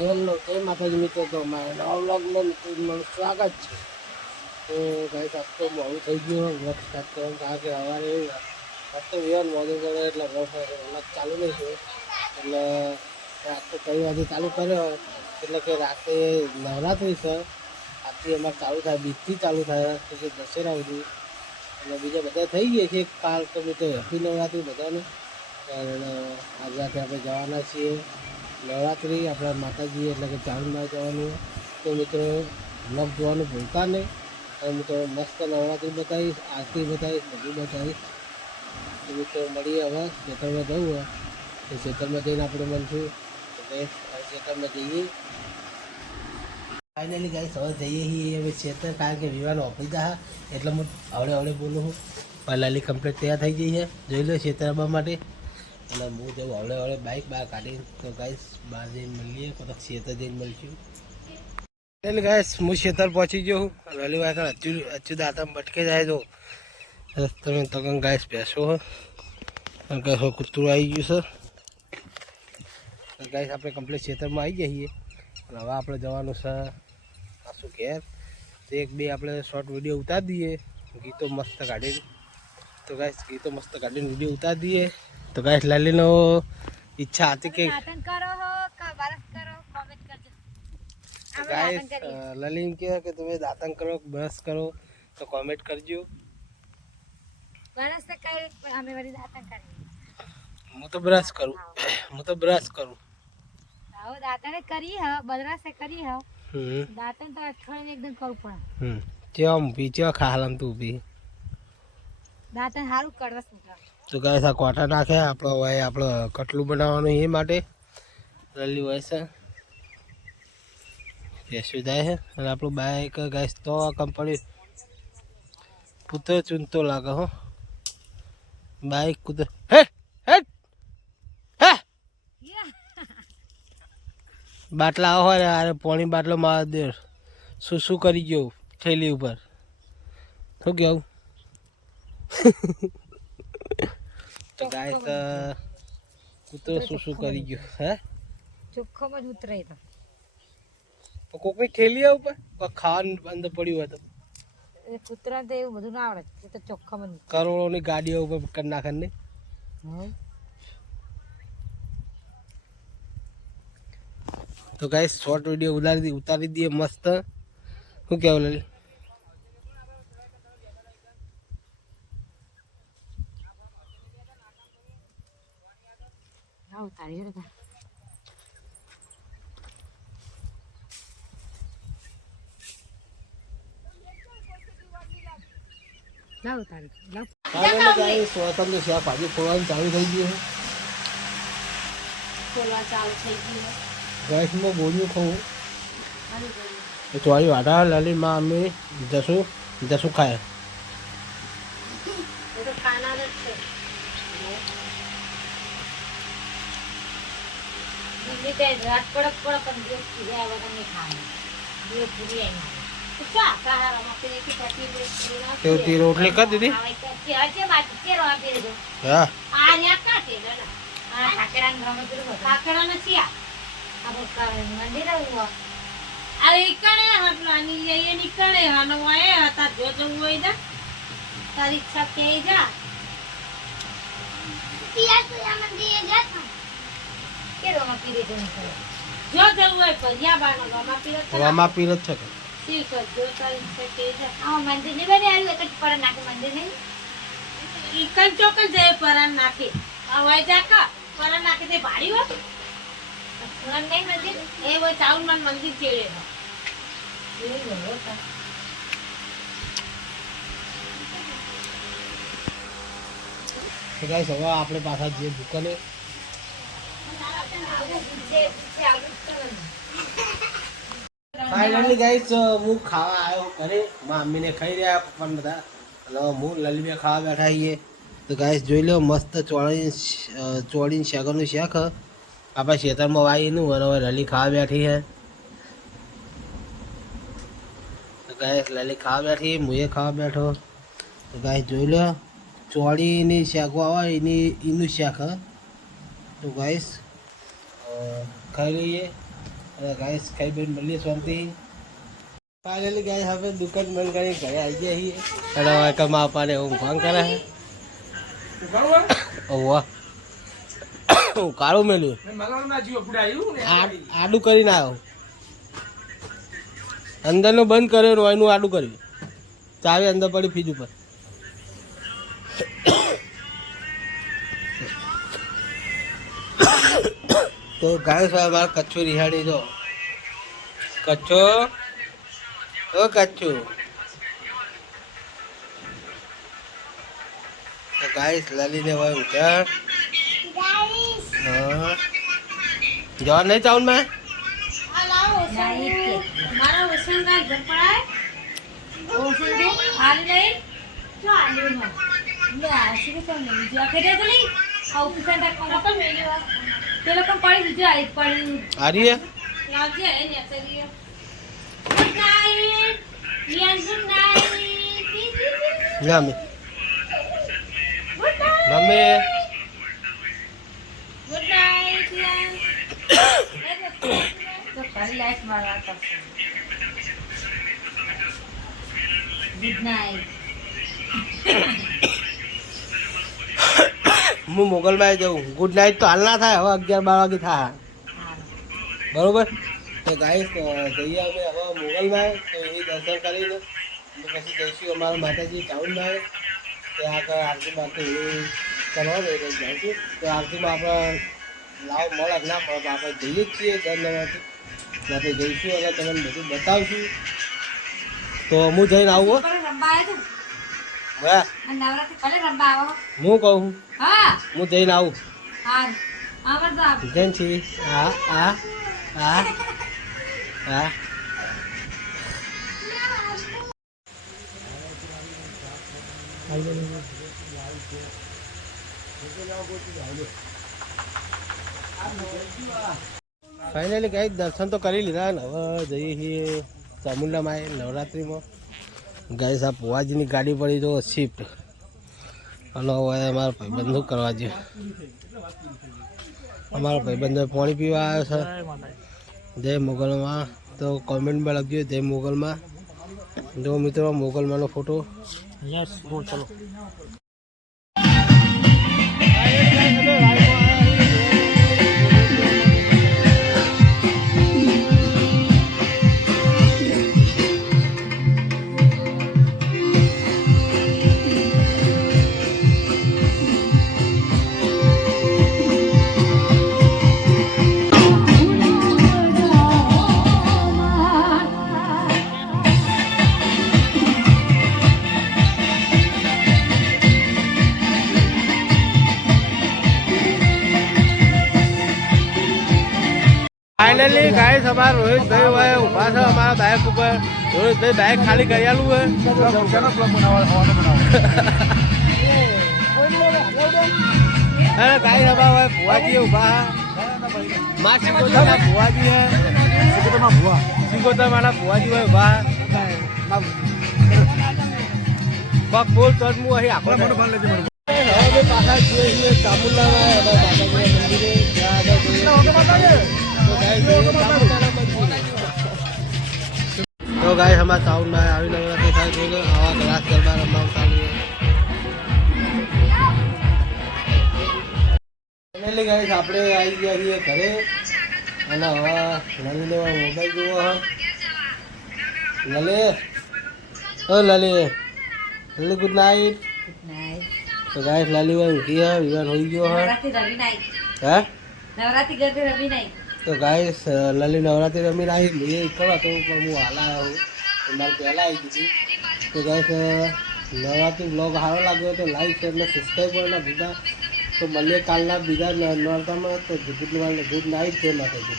Hello જય માતાજી મિત્રો, તો અમારા નવા વ્લોગમાં તમારું સ્વાગત છે. તો ગાઈસ આજ તો મોડું થઈ ગયું વ્લોગ સ્ટાર્ટ કરવાનું, કારણ કે સવારે આજ તો વિવાન મોડું કરે એટલે વ્લોગ ચાલુ નહીં થયો. એટલે આજ તો 3 વાગે ચાલુ કર્યો, એટલે કે રાતે નવરાત્રિ છે. આજથી અમારે ચાલુ થાય, બીજથી ચાલુ થાય તો કે દશેરા સુધી. અને બીજા બધા થઈ ગયા છે કાલ, તો મિત્રો હેપી નવરાત્રિ બધાને. અને આજે રાતે આપણે જવાના છીએ નવરાત્રિ આપણા માતાજી, એટલે કે ચામુંડા જવાનું. તો મિત્રો વ્લોગ જોવાનું ભૂલતા નહીં. અને મિત્રો મસ્ત નવરાત્રિ બતાવીશ, આરતી બતાવીશ, બધું બતાવીશ. તો મિત્રો મળીએ હવે ખેતરમાં જવું હોય તો ખેતરમાં જઈને આપણે મળશું. તો ખેતરમાં જઈએ ફાઇનલી ગાઈસ, હવે જઈએ છીએ હવે ખેતર, કારણ કે વિવાનો ઓફિસ હા એટલે હું હવડે બોલું છું. પહેલાંની કમ્પ્લીટ તૈયાર થઈ ગઈ છે, જોઈ લો ખેતર આવવા માટે. એટલે હું જવું હવડે બાઇક બહાર કાઢીને. તો ગાઈસ બહાર જઈને મળીએ, તો ખેતર જઈને મળશું. એટલે ગાઈસ હું ખેતર પહોંચી ગયો હું. વહેલી વાર અચ્યુ દાંતમ ભટકે જાય તો તમે તો ગાઈસ બેસો કારણ કે કૂતરું આવી ગયું છે. ગાઈસ આપણે કમ્પ્લીટ ખેતરમાં આવી જઈએ. અને હવે આપણે જવાનું છે પાછું ઘેર. તો એક બે આપણે શોર્ટ વિડીયો ઉતારી દઈએ, ગીતો મસ્ત કાઢીને. તો ગાઈસ ગીતો મસ્ત કાઢીને વિડીયો ઉતારી દઈએ. તો ગાઈસ લાલીનો ઈચ્છા હતી કે ગાઈસ લલિન કે તમે દાંતણ કરો બ્રશ કરો તો કોમેન્ટ કરજો. હું તો બ્રશ કરું દાંતણ કરી હ બદરાસે કરી હ દાંતણ તો અઠવાડિયે એકદમ કરવું પડે. ચેમ પીચો ખાલમ તું બી દાંતણ સારું કડવસ નીકળે. તો ગાઈસ આ કોટા નાખે આપણો હોય, આપણે કટલું બનાવવાનું એ માટે લલી હોય છે બેસી જાય છે. અને આપણું બાઈક ગાઈસ તો કંપની પુત્ર ચૂનતો લાગે હો બાઈક કુતર. હે હે હે બાટલા હોય ને અરે પાણી બાટલો માર દે શું કરી ગયો થેલી ઉપર. શું કેવું? તો ગાઈસ કૂતરો શું કરી ગયો હે ચોખ્ખોમાં જ ઉતરે તો કોકની થેલી ઉપર કોઈ ખાવાનું અંદર પડ્યું હોય તો એ કૂતરા તો એવું બધું ના આવડે. એ તો ચોખ્ખામાં કરોડોની ગાડીઓ ઉપર કરી નાખે ને. તો ગાઈસ શોર્ટ વિડીયો ઉતારી દઈએ મસ્ત. શું કેવું લલી? ના ઉતારી રે ના ઉતારી લાવ. ગાઈસ સ્વતંત્ર શાક ભાજી ખોલવાનું ચાલુ થઈ ગયું ખોલવા ચાલુ થઈ ગયું. ગેસ માં ગોળીઓ ખાવું તો ચોરી વાટા લલી માં અમે જશું ખાય. એ તો ખાના જ છે. દિલ્હી તે રાત પડક પણ દિવસ પૂરી આવવા નહીં ખાવાનું. દિવસ પૂરી આવી મારે ચા કાહામાં તે એક તે તી રોટલી કરી દીધી. આજે માટી કેરો આપી દેજો. હા આ ન્યા કાટે ના આ કાકરાન રમે પેલું કાકરા નથી આ મંદિર આવ્યો આ ઈકણે હટલાની એ નીકળે હાનો આય હતા જો જવું હોય જા તારી ઈચ્છા કે જા પિયા તો યા મંદિર જા કે રોમા પીરે તો નીકળે જો જવું હોય ભરિયા બાનો રોમા પીરત છે ઠીક જો તારી ઈચ્છા કે જા આ મંદિર ની બને આવ્યું એક જ પર નાખે મંદિર નહીં ઈકણ ચોકન જાય પર નાખે આ હોય જા કા પર નાખે તે ભાડી હો પુરાણ નહીં મંદિર એ वो चाउन मन मंदिर चेड़े है ये होता તો ગાઈસ હવે આપણે પાછા જે દુકાને ફાઇનલી ગાઈસ હું ખાવા આવ્યો ઘરે. મમ્મીને ખાઈ રહ્યા, પપ્પાને બધા. અને હું લલીબે ખાવા બેઠા છીએ. તો ગાઈસ જોઈ લો મસ્ત ચોળીને શાકનું શાક આપણે ખેતરમાં વાવીનું. અને હવે લલી ખાવા બેઠી છે. તો ગાઈસ લલી ખાવા બેઠી, હું ખાવા બેઠો. તો ગાઈસ જોઈ લો ચોળીની શાકો આવે એનું શાક. તો ગાઈસ ખાઈ લઈએ. અને ગાઈસ ખાઈ બેન મળીએ શાંતિ. ફાઇનલી ગાઈસ આપણે દુકાન બંધ કરી ઘરે આવી ગયા છીએ અને હવે કમા અપાને હું ફોન કરે છે. ઓવા હું કાળું મેલ્યું આડું કરીને આવ્યો, અંદરનું બંધ કર્યો એનું આડું કર્યું, ચાવી અંદર પડી ફ્રીજ ઉપર. તો ગાય સાહેબ મારા કચ્છો રિહાડી દો. કચ્છો ઓ કચ્છો. તો ગાઈસ લલીને હોય ઉઠ્યા. હા જવા નહીં ચાઉન મેં મારા ઓશનગાર ઘર પડાય ઓશન હાલ નહીં જો આલ્યું ન લે આશી કે તમને બીજું આખે દે તો નહીં આ ઓફિસર તક કોણ મેલ્યો તે લોકો પડી દીધું આઈ પડી આ રહી હે લાવજે એ ને કરીએ. Good night yes good night ના મે ગુડ નાઈટ મમ્મી ગુડ નાઈટ યસ તો કાલી લાઈફ મારવા કરશે. Good night. હું મોગલમાં જાઉં. ગુડ નાઇટ તો હાલ ના થાય, હવે 11-12 વાગે થાય બરોબર. તો ગાઈસ જઈએ અમે હવે મોગલમાં, તો એ દર્શન કરીને પછી જઈશું અમારા માતાજી ટાઉનમાં. ત્યાં આગળ આરતી બારતી કરવાનું એટલે જઈશું. તો આરતીમાં આપણે લાવ મળે ના પડે આપણે જઈએ જ છીએ ધન્યવાદથી આપણે જઈશું અને તમને બધું બતાવશું. તો હું જઈને આવું હો. રંબા આવ્યો તું હા નવરાત્રી કલે રંબા આવો હું કહું હા હું જઈને આવું. હા આवर તો આપ જૈન છી. હા હા હા હા ફાઇનલી ગાઈસ દર્શન તો કરી લીધા ને હવે જઈએ છીએ ચામુંડામાં નવરાત્રિમાં. ગાઈસ આ પુવાજીની ગાડી પડી તો શિફ્ટ અને હવે અમારા ભાઈબંધો કરવા જોઈએ. અમારા ભાઈબંધો પાણી પીવા આવ્યો છે જય મોગલમાં. તો કોમેન્ટમાં લખજો જય મોગલમાં. જો મિત્રો મોગલમાંનો ફોટો યસ ચલો. फाइनली गाइस हमारा रोहितભાઈ હોય ઊભા છે અમારા બાઇક ઉપર. રોહિતભાઈ બાઇક ખાલી કરી આલું હોય. અરે ગાઈસ હમારા હોય ભુવાજી ઊભા માં સિકોતરના ભુવાજી હે સિકોતરમાના ભુવાજી હોય ઊભા. પગ બોલ તો હું અહીં આખો હવે પાછા જોઈએ છીએ ચામુંડામાં મંદિરે. તો ગાય હમારા ટાઉનમાં આવી નવરાત્રી થાય છે આવા ગ્લાસ ગરબા રમવાનું ચાલુ છે. ફાઇનલી ગાઈસ આપણે આવી ગયા છીએ ઘરે અને હવે લલીને મોબાઈલ જોવો હ. લલી ઓ લલી લલી ગુડ નાઇટ. તો ગાઈસ લલી હોય ઊંઘી હે વિવાન હોઈ ગયો હે. હે નવરાત્રી ગરબે રમી નહીં. તો ગાઈસ લલી નવરાત્રી રમીને આવી મેં કરવા તો પણ હું હાલ આવ્યો હું મારે પહેલાં આવી દીધી. તો ગાઈસ નવરાત્રી બ્લોગ સારો લાગ્યો તો લાઈક શેર અને સબસ્ક્રાઈબ કરવાના ભૂલતા. તો મળીએ કાલના બીજા નોરતામાં. તો ગુડ નાઇટ જય માતાજી.